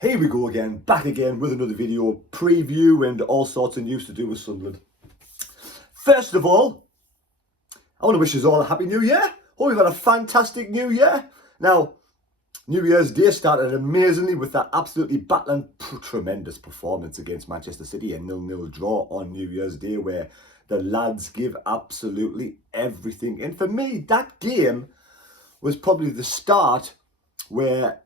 Here we go again, back again with another video, preview and all sorts of news to do with Sunderland. First of all, I want to wish us all a happy new year. Hope you've had a fantastic new year. Now, New Year's Day started amazingly with that absolutely battling, tremendous performance against Manchester City, a 0-0 draw on New Year's Day where the lads give absolutely everything. And for me, that game was probably the start where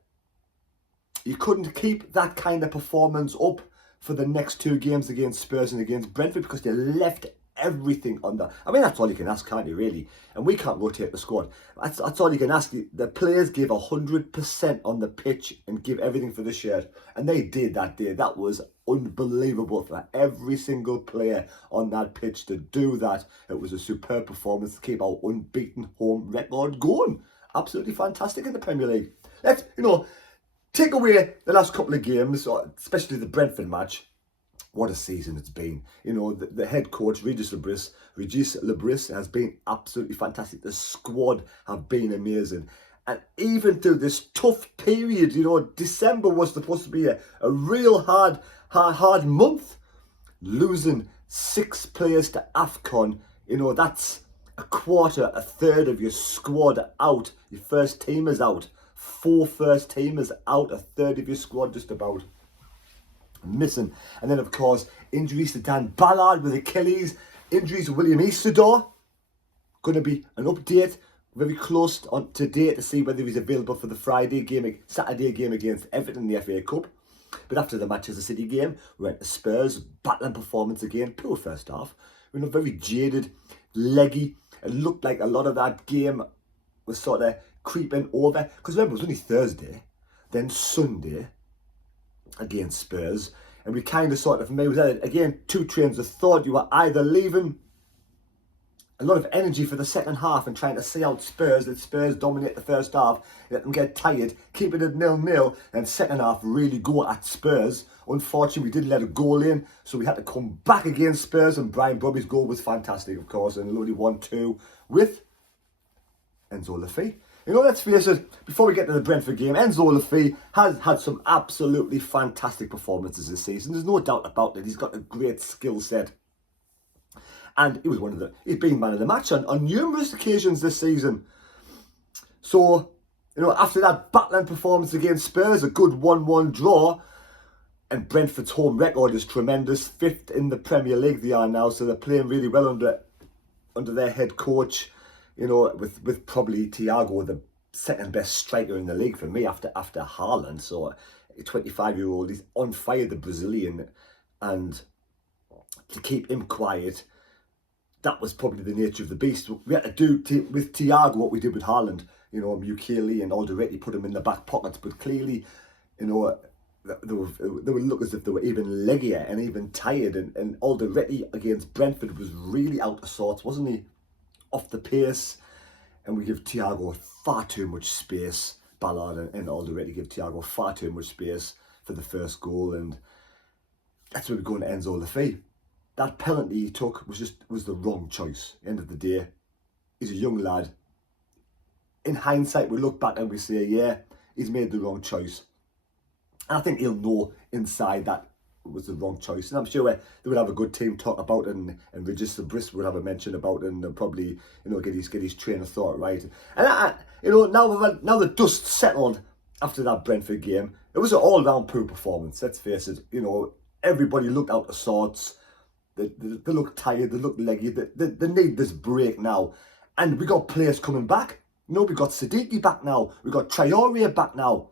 you couldn't keep that kind of performance up for the next two games against Spurs and against Brentford because you left everything on that. I mean, that's all you can ask, can't you, really? And we can't rotate the squad. That's all you can ask. The players give 100% on the pitch and give everything for the shirt. And they did that day. That was unbelievable for every single player on that pitch to do that. It was a superb performance to keep our unbeaten home record going. Absolutely fantastic in the Premier League. Let's, take away the last couple of games, especially the Brentford match. What a season it's been. The head coach, Regis Lebris, has been absolutely fantastic. The squad have been amazing. And even through this tough period, December was supposed to be a real hard month. Losing 6 players to Afcon, that's a quarter, a third of your squad out. Your first teamers out. 4 first teamers out, a third of your squad just about missing. And then, of course, injuries to Dan Ballard with Achilles, injuries to William Easterdor. Going to be an update very close to date to see whether he's available for the Saturday game against Everton in the FA Cup. But after the Manchester City game, we went to Spurs, battling performance again, poor first half. Very jaded, leggy. It looked like a lot of that game was sort of creeping over, because remember, it was only Thursday, then Sunday against Spurs, and we kind of for me, was again 2 trains of thought. You were either leaving a lot of energy for the second half and trying to see out Spurs, let Spurs dominate the first half, let them get tired, keep it at 0-0, and second half really go at Spurs. Unfortunately, we did let a goal in, so we had to come back against Spurs, and Brian Brobby's goal was fantastic, of course, and only 1-2 with Enzo Lafay. Let's face it, before we get to the Brentford game, Enzo Lafay has had some absolutely fantastic performances this season. There's no doubt about it. He's got a great skill set. And he was he's been man of the match on numerous occasions this season. So, after that battling performance against Spurs, a good 1-1 draw, and Brentford's home record is tremendous. 5th in the Premier League they are now, so they're playing really well under their head coach. With probably Thiago, the second best striker in the league for me after Haaland. So a 25-year-old, he's on fire, the Brazilian, and to keep him quiet, that was probably the nature of the beast. We had to do with Thiago what we did with Haaland. Mukiele and Alderweireld put him in the back pockets, but clearly, they would look as if they were even leggier and even tired. And Alderweireld against Brentford was really out of sorts, wasn't he? Off the pace, and we give Thiago far too much space. Ballard and Alderweireld give Thiago far too much space for the first goal, and that's where we're going to Enzo Lafay. That penalty he took was the wrong choice. End of the day, he's a young lad. In hindsight, we look back and we say, yeah, he's made the wrong choice. And I think he'll know inside that was the wrong choice, and I'm sure they would have a good team talk about it, and Regis Lebris would have a mention about it, and probably get his train of thought right. And now the dust settled after that Brentford game. It was an all-round poor performance. Let's face it. Everybody looked out of sorts. They look tired. They look leggy. They need this break now, and we got players coming back. We got Siddiqui back now. We got Traore back now.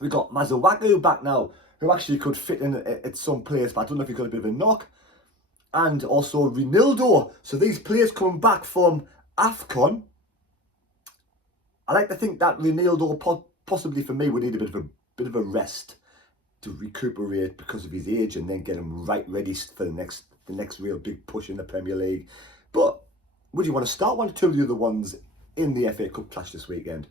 We got Mazuaku back now, who actually could fit in at some place, but I don't know if he got a bit of a knock. And also Ronaldo. So these players coming back from Afcon. I like to think that Ronaldo possibly for me would need a bit of a rest to recuperate because of his age, and then get him right ready for the next real big push in the Premier League. But would you want to start one or two of the other ones in the FA Cup clash this weekend?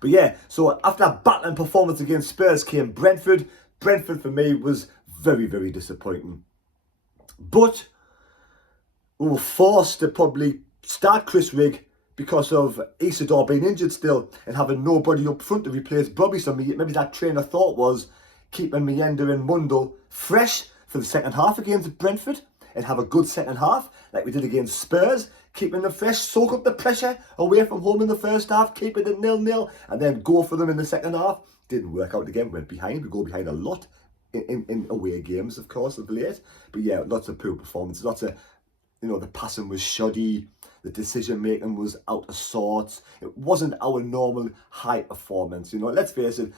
But yeah, so after that battling performance against Spurs came Brentford. Brentford for me was very, very disappointing. But we were forced to probably start Chris Rigg because of Isidore being injured still and having nobody up front to replace Bobby. So maybe that train of thought was keeping Mjenda and Mundle fresh for the second half against Brentford and have a good second half like we did against Spurs, keeping them fresh, soak up the pressure away from home in the first half, keep it at 0-0 and then go for them in the second half. Didn't work out again, went behind. We go behind a lot in away games, of course, of late. But yeah, lots of poor performances, lots of, the passing was shoddy, the decision making was out of sorts. It wasn't our normal high performance, let's face it.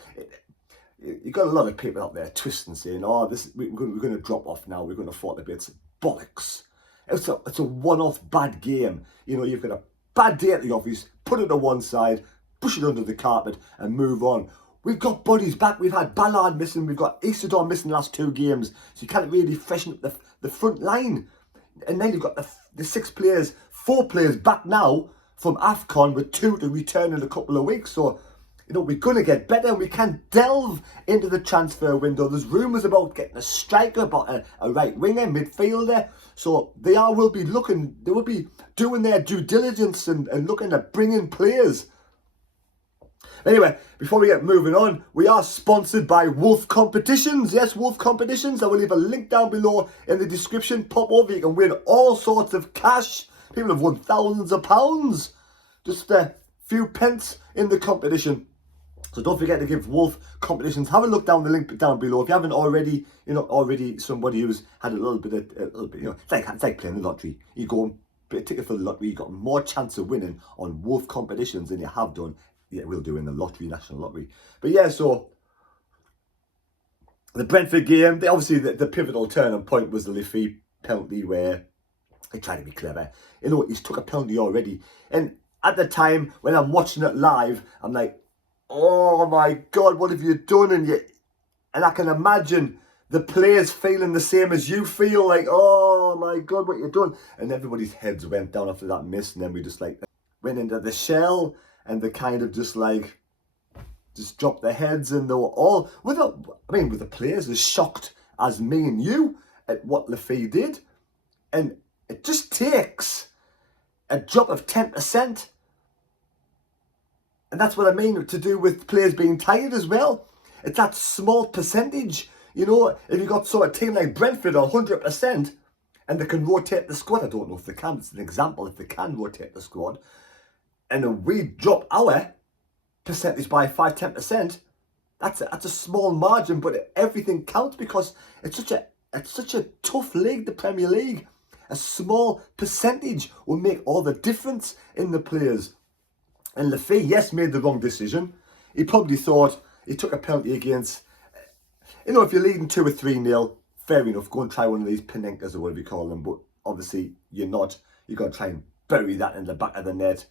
You got a lot of people out there twisting, saying, "Oh, we're going to drop off now. We're going to fall a bit." It's bollocks. It's a one-off bad game. You've got a bad day at the office. Put it to one side, push it under the carpet, and move on. We've got bodies back. We've had Ballard missing. We've got Isidore missing the last 2 games, so you can't really freshen up the front line. And then you've got the 4 players back now from Afcon with 2 to return in a couple of weeks. So. We're going to get better and we can delve into the transfer window. There's rumours about getting a striker, about a right winger, midfielder. So they will be doing their due diligence and looking at bringing players. Anyway, before we get moving on, we are sponsored by Wolf Competitions. Yes, Wolf Competitions. I will leave a link down below in the description. Pop over, you can win all sorts of cash. People have won thousands of pounds. Just a few pence in the competition. So don't forget to give Wolf Competitions. Have a look down the link down below. If you haven't already, already somebody who's had a little bit, it's like playing the lottery. You go and pay a ticket for the lottery, you got more chance of winning on Wolf Competitions than you have done. Yeah, we'll do in the lottery, national lottery. But yeah, so the Brentford game, obviously the pivotal turning point was the Liffey penalty where he tried to be clever. He's took a penalty already. And at the time when I'm watching it live, I'm like, oh my God, what have you done? And I can imagine the players feeling the same as you feel, like, oh my God, what you done? And everybody's heads went down after that miss, and then we just went into the shell, and they kind of just dropped their heads, and they were all, with the players as shocked as me and you at what Liffey did. And it just takes a drop of 10%. And that's what I mean to do with players being tired as well. It's that small percentage. If you've got a team like Brentford are 100% and they can rotate the squad. I don't know if they can. It's an example if they can rotate the squad. And then we drop our percentage by 5-10%. That's a small margin, but everything counts because it's such a tough league, the Premier League. A small percentage will make all the difference in the players. And Liffey, yes, made the wrong decision. He probably thought he took a penalty against, if you're leading 2 or 3-0, fair enough, go and try one of these Panenkas or whatever you call them. But obviously, you're not. You've got to try and bury that in the back of the net.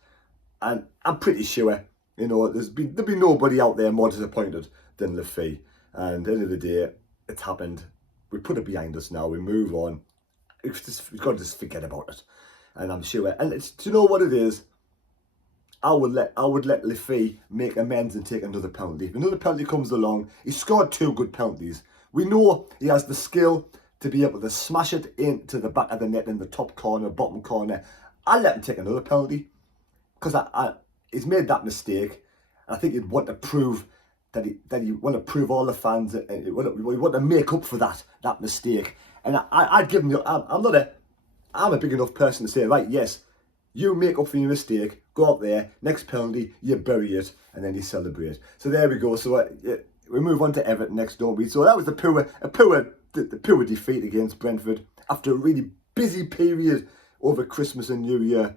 And I'm pretty sure, there'll be nobody out there more disappointed than Liffey. And at the end of the day, it's happened. We put it behind us now. We move on. We've got to just forget about it. And I'm sure. And do you know what it is? I would let Liffey make amends and take another penalty. If another penalty comes along, he scored 2 good penalties. We know he has the skill to be able to smash it into the back of the net in the top corner, bottom corner. I'll let him take another penalty because he's made that mistake. And I think he'd want to prove that he want to prove all the fans that he want to make up for that mistake. And I'd give him. I'm a big enough person to say, right, yes, you make up for your mistake. Go out there, next penalty, you bury it, and then you celebrate. So there we go. So we move on to Everton next, don't we? So that was the pure defeat against Brentford after a really busy period over Christmas and New Year.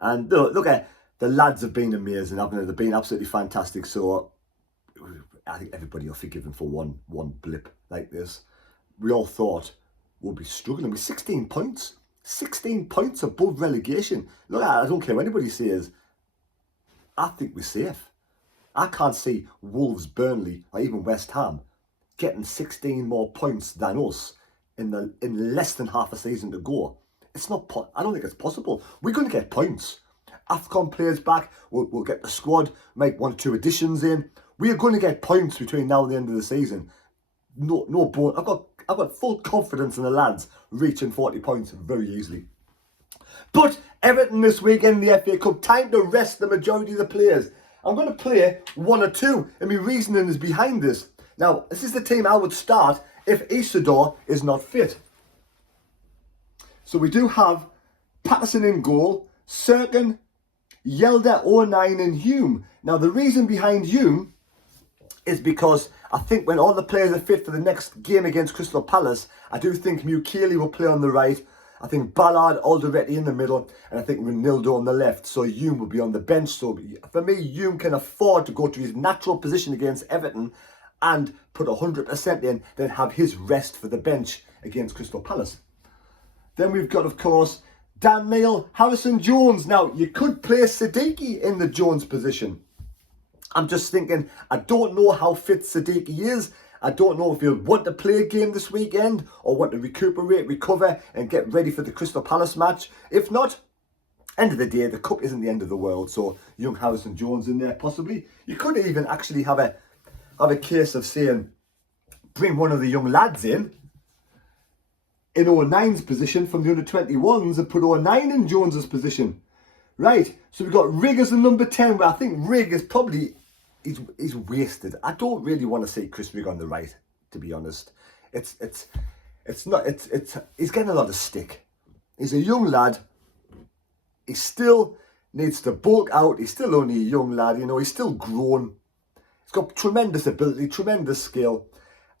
And look at the lads have been amazing, haven't they? They've been absolutely fantastic. So I think everybody will forgive them for one blip like this. We all thought we'll be struggling with 16 points. 16 points above relegation. Look, I don't care what anybody says. I think we're safe. I can't see Wolves, Burnley, or even West Ham getting 16 more points than us in less than half a season to go. It's not. I don't think it's possible. We're going to get points. Afcon players back. We'll get the squad. Make 1 or 2 additions in. We are going to get points between now and the end of the season. No bone. I've got full confidence in the lads reaching 40 points very easily. But Everton this weekend in the FA Cup, time to rest the majority of the players. I'm going to play one or two, and my reasoning is behind this. Now, this is the team I would start if Isidore is not fit. So we do have Patterson in goal, Serkin, Yelder, O'Nien and Hume. Now, the reason behind Hume is because I think when all the players are fit for the next game against Crystal Palace, I do think Mukiele will play on the right. I think Ballard, Alderete in the middle, and I think Ronaldo on the left. So Hume will be on the bench. So for me, Hume can afford to go to his natural position against Everton and put 100% in, then have his rest for the bench against Crystal Palace. Then we've got, of course, Dan Neil, Harrison Jones. Now, you could play Siddiqui in the Jones position. I'm just thinking, I don't know how fit Siddiqui is. I don't know if he'll want to play a game this weekend or want to recuperate, recover and get ready for the Crystal Palace match. If not, end of the day, the cup isn't the end of the world. So young Harrison Jones in there possibly. You could even actually have a case of saying, bring one of the young lads in O'Nien's position from the under-21s and put O'Nien in Jones's position. Right, so we've got Rigg as the number 10, where I think Rigg is probably, he's wasted. I don't really want to see Chris Rigg on the right, to be honest. It's he's getting a lot of stick. He's a young lad. He still needs to bulk out. He's still only a young lad, you know, he's still grown. He's got tremendous ability, tremendous skill.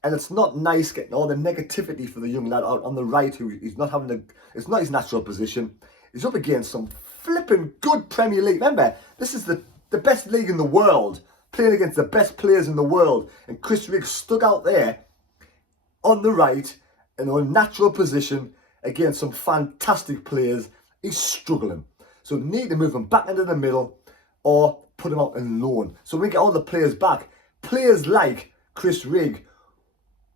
And it's not nice getting all the negativity for the young lad out on the right, who he's not having it's not his natural position. He's up against some flipping good Premier League. Remember, this is the best league in the world, playing against the best players in the world. And Chris Rigg stuck out there on the right in a natural position against some fantastic players. He's struggling. So we need to move him back into the middle or put him out on loan. So we get all the players back. Players like Chris Rigg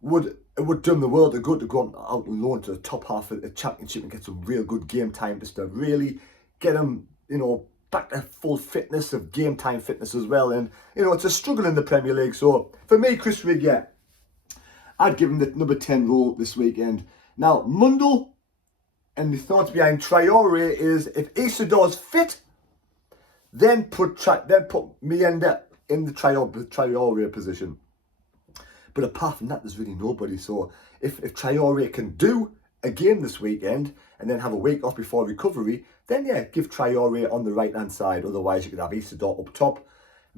it would do him the world of good to go out and loan to the top half of the Championship and get some real good game time, just to really get him, you know, back to full fitness, of game time fitness as well. And, you know, it's a struggle in the Premier League. So for me, Chris Rigg, yeah, I'd give him the number 10 role this weekend. Now, Mundle and the thoughts behind Traore is, if Isidore's fit, then put Mienda in the Traore position. But apart from that, there's really nobody. So if Traore can do a game this weekend and then have a week off before recovery, then yeah, give Traore on the right-hand side. Otherwise, you could have Isidore up top.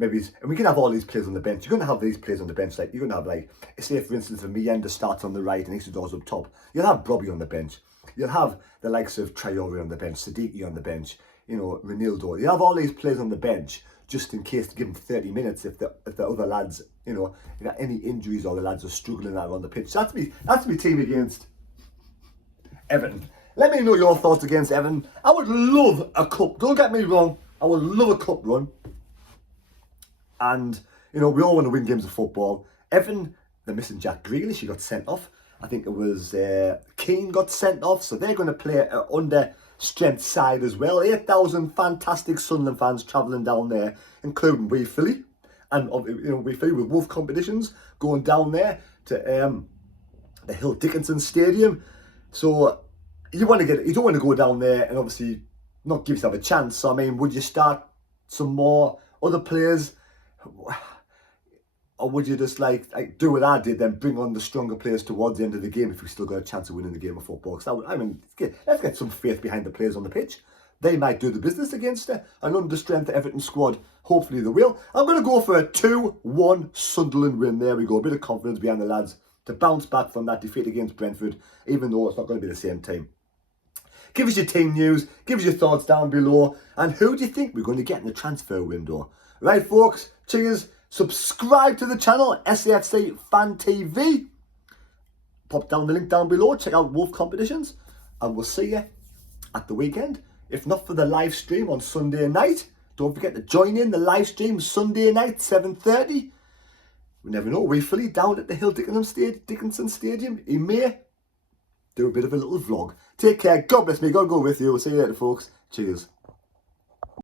And we can have all these players on the bench. You're going to have these players on the bench. Like, you're going to have, like, say, for instance, if Mienda starts on the right and Isidore's up top, you'll have Bobby on the bench. You'll have the likes of Traore on the bench, Siddiqui on the bench, you know, Ronaldo. You have all these players on the bench just in case to give them 30 minutes if the other lads, you know, any injuries or the lads are struggling out on the pitch. That's me team against Everton. Let me know your thoughts against Everton. I would love a cup. Don't get me wrong. I would love a cup run. And, you know, we all want to win games of football. Everton, they're missing Jack Grealish. He got sent off. I think it was Keane got sent off. So they're going to play under strength side as well. 8,000 fantastic Sunderland fans travelling down there, including we Philly, and you know, we Philly with Wolf competitions going down there to the Hill Dickinson Stadium. So you don't want to go down there and obviously not give yourself a chance. So I mean, would you start some more other players, or would you just like do what I did, then bring on the stronger players towards the end of the game if we still got a chance of winning the game of football? Because I mean, let's get some faith behind the players on the pitch. They might do the business against an under-strength Everton squad. Hopefully they will. I'm going to go for a 2-1 Sunderland win. There we go. A bit of confidence behind the lads to bounce back from that defeat against Brentford, even though it's not going to be the same team. Give us your team news. Give us your thoughts down below. And who do you think we're going to get in the transfer window? Right, folks. Cheers. Subscribe to the channel, SAFC Fan TV. Pop down the link down below. Check out Wolf competitions. And we'll see you at the weekend. If not for the live stream on Sunday night, don't forget to join in the live stream Sunday night, 7:30. We never know. We Philly down at the Hill Dickinson Stadium. He may do a bit of a little vlog. Take care. God bless me. God go with you. We'll see you later, folks. Cheers.